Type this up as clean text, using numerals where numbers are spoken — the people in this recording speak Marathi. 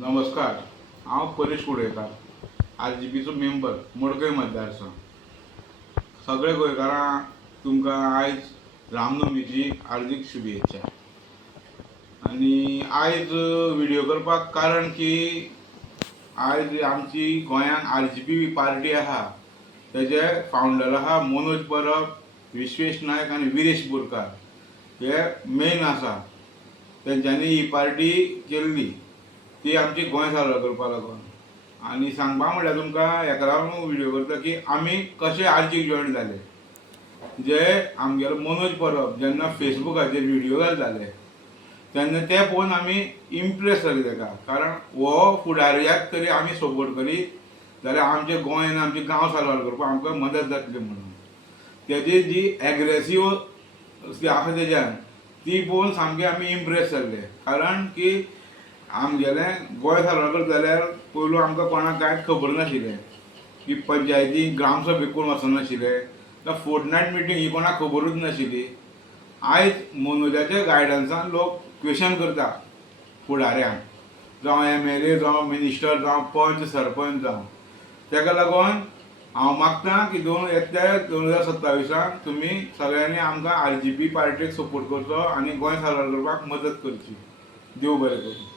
नमस्कार, हांव परेश कुडयकार, RGPचो मेंबर, मडकय मतदारसंघ. सगळे गोंयकारांक तुमकां आयज रामनवमीची हार्दिक शुभेच्छा. आनी आयज व्हिडिओ करपाक कारण की आयज आमची गोंयांत RGP पार्टी आहा, तेजे फावंडर आहा मनोज परब, विश्वेश नायक आनी विरेश बोरकार. हे मेन आसा. तेंच्यांनी ही पार्टी केल्ली ती आमची गोंय सारको करपा लागून. आनी सांगपा म्हळ्यार तुमकां हेका लागून व्हिडिओ करता की आमी कशे आर्जीक जॉयन जाले. जे आमगेलो मनोज परब जेन्ना फेसबुकाचेर व्हिडिओ घालताले तेन्ना ते पळोवन आमी इम्प्रेस जाले तेका. कारण हो फुडाऱ्याक तरी आमी सपोर्ट करीत जाल्यार आमचे गोंय आनी आमचे गांव सारवार करपाक आमकां मदत जातली म्हणून. तेजी जी एग्रेसीव आसा तेज्यान ती पळोवन सामके आमी इम्प्रेस जाल्ले. कारण की आमगेलें गोंय सारवार करता जाल्यार पयलू आमकां कोणाक कांयच खबर नाशिल्लें की पंचायती ग्रामसभेक कोण वचनाशिल्ले, फोर्टनायट मिटींग ही कोणाक खबरूच नाशिल्ली. आयज मनोजाच्या गायडन्सान लोक क्वेशन करता फुडाऱ्यांक, जावं MLA जावं मिनिस्टर जावं पंच सरपंच जावं. तेका लागून हांव मागतां की येत्या 2027 तुमी सगळ्यांनी आमकां RGP पार्टीक सपोर्ट करचो आनी गोंय सारवार करपाक मदत करची. देव बरें करूं.